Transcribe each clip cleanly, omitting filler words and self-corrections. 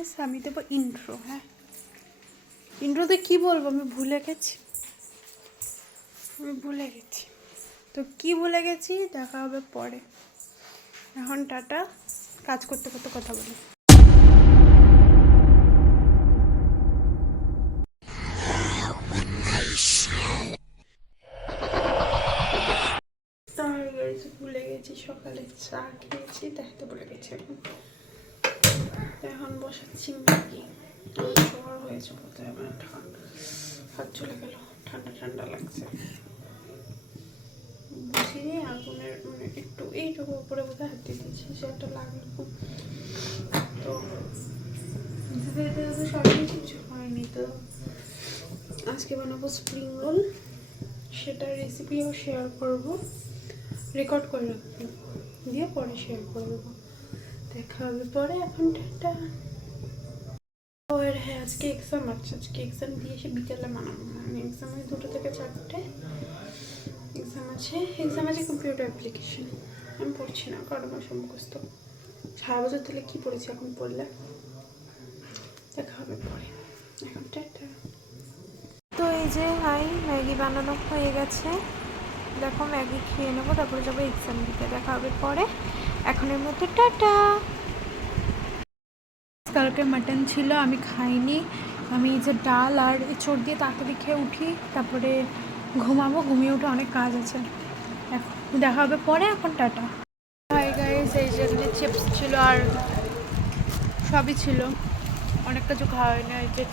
Guys আমি দেবো intro. হ্যাঁ, ইন্ট্রোতে কি বলবো আমি ভুলে গেছি। তো কি ভুলে গেছি দেখা হবে পরে। এখন টাটা, কাজ করতে করতে কথা বলি। ভুলে গেছি, সকালে চা খেয়েছি, দেখতে ভুলে গেছি। এখন বসাচ্ছি ম্যাগি। জ্বর হয়েছে বলতে হবে, ঠান্ডা হাত চলে গেল, ঠান্ডা ঠান্ডা লাগছে। বুঝিনি আগুনের মানে একটু এইটুকু উপরে বোধহয় হাত দিয়ে দিয়েছি, সেটা লাগলো খুব। তো সবাই কিছু হয়নি। তো আজকে বানাবো স্প্রিং রোল, সেটার রেসিপিও শেয়ার করব, রেকর্ড করে রাখবো, দিয়ে পরে শেয়ার করে দেবো। দেখা হবে পরে। এখন টাটা। হ্যাঁ, আজকে এক্সাম আছে, আজকে এক্সাম দিয়ে এসে বিকেলে বানাবো। মানে এক্সাম আছে 2টা থেকে 4টে এক্সাম আছে কম্পিউটার অ্যাপ্লিকেশন। আমি পড়ছি না, কারণ আমার মুখস্থ। 6 বছর তাহলে কী পড়েছি, এখন পড়লে। দেখা হবে পরে, এখন টাটা। তো এই যে হাই, ম্যাগি বানানো হয়ে গেছে। দেখো ম্যাগি খেয়ে নেবো, তারপরে যাবো এক্সাম দিতে। দেখা হবে পরে, এখনের মতো টাটা। কালকে মাটন ছিল, আমি খাইনি। আমি এই যে ডাল আর এঁচড় দিয়ে তাড়াতাড়ি খেয়ে উঠি, তারপরে ঘুমাবো। ঘুমিয়ে উঠে অনেক কাজ আছে। এখন দেখা হবে পরে, এখন টাটা। হাই গাইস, এই যে চিপস ছিল আর সবই ছিল, অনেক কিছু খাওয়া হয়নি। এই যে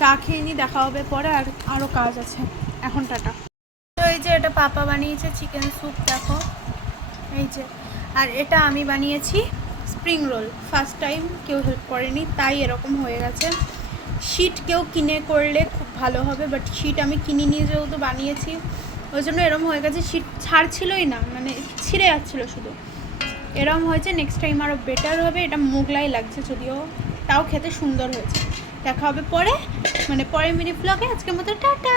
চা খেয়ে নি, দেখা হবে পরে। আর আরও কাজ আছে, এখন টাটা। তো এই যে এটা পাপা বানিয়েছে চিকেন স্যুপ, দেখো এই যে। আর এটা আমি বানিয়েছি স্প্রিং রোল। ফার্স্ট টাইম, কেউ হেল্প করেনি, তাই এরকম হয়ে গেছে। শিট কেউ কিনে করলে খুব ভালো হবে, বাট শিট আমি কিনে নিয়ে যেহেতু বানিয়েছি, ওই জন্য এরকম হয়ে গেছে। শিট ছাড়ছিলই না, মানে ছিঁড়ে যাচ্ছিলো শুধু, এরকম হয়েছে। নেক্সট টাইম আরও বেটার হবে। এটা মোগলাই লাগছে যদিও, তাও খেতে সুন্দর হয়েছে। দেখা হবে পরে, মানে পরের মিনি ব্লগে। আজকের মতো টাটা।